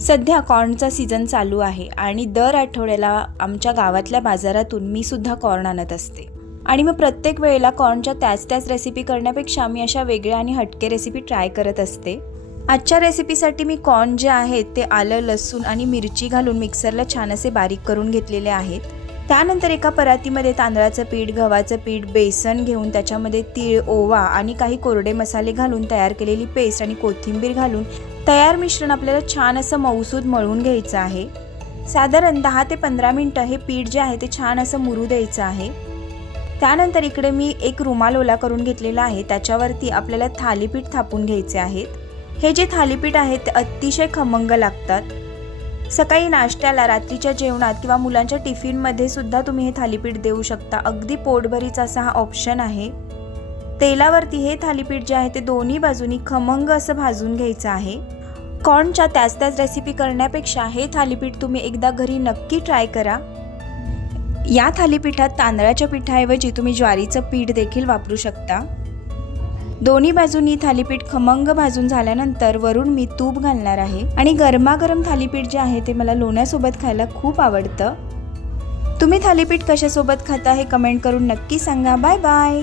सध्या कॉर्नचा सीझन चालू आहे आणि दर आठवड्याला आमच्या गावातल्या बाजारातून मी सुद्धा कॉर्न आणत असते आणि मग प्रत्येक वेळेला कॉर्नच्या त्याच रेसिपी करण्यापेक्षा मी अशा वेगळ्या आणि हटके रेसिपी ट्राय करत असते। आजच्या रेसिपीसाठी मी कॉर्न जे आहेत ते आलं, लसूण आणि मिरची घालून मिक्सरला छान असे बारीक करून घेतलेले आहेत। त्यानंतर एका परातीमध्ये तांदळाचं पीठ, गव्हाचं पीठ, बेसन घेऊन त्याच्यामध्ये तीळ, ओवा आणि काही कोरडे मसाले घालून तयार केलेली पेस्ट आणि कोथिंबीर घालून तयार मिश्रण आपल्याला छान असं मऊसूद मळून घ्यायचं आहे। साधारण 10 ते 15 मिनिटं हे पीठ जे आहे ते छान असं मुरू द्यायचं आहे। त्यानंतर इकडे मी एक रुमाल ओला करून घेतलेला आहे, त्याच्यावरती आपल्याला थालीपीठ थापून घ्यायचे आहेत। हे जे थालीपीठ आहे ते अतिशय खमंग लागतात। सकाळी नाश्त्याला, रात्रीच्या जेवणात किंवा मुलांच्या टिफिनमध्ये सुद्धा तुम्ही हे थालीपीठ देऊ शकता। अगदी पोटभरीचा असा हा ऑप्शन आहे। तेलावरती हे थालीपीठ जे आहे ते दोन्ही बाजूनी खमंग असं भाजून घ्यायचं आहे। कॉर्नच्या त्याच रेसिपी करण्यापेक्षा हे थालीपीठ तुम्ही एकदा घरी नक्की ट्राय करा। या थालीपीठात तांदळाच्या पिठाऐवजी तुम्ही ज्वारीचं पीठ देखील वापरू शकता। दोन्ही बाजूंनी थालीपीठ खमंग भाजून झाल्यानंतर वरून मी तूप घालणार आहे आणि गरमागरम थालीपीठ जे आहे ते मला लोण्यासोबत खायला खूप आवडतं। तुम्ही थालीपीठ कशासोबत खाता हे कमेंट करून नक्की सांगा। Bye bye.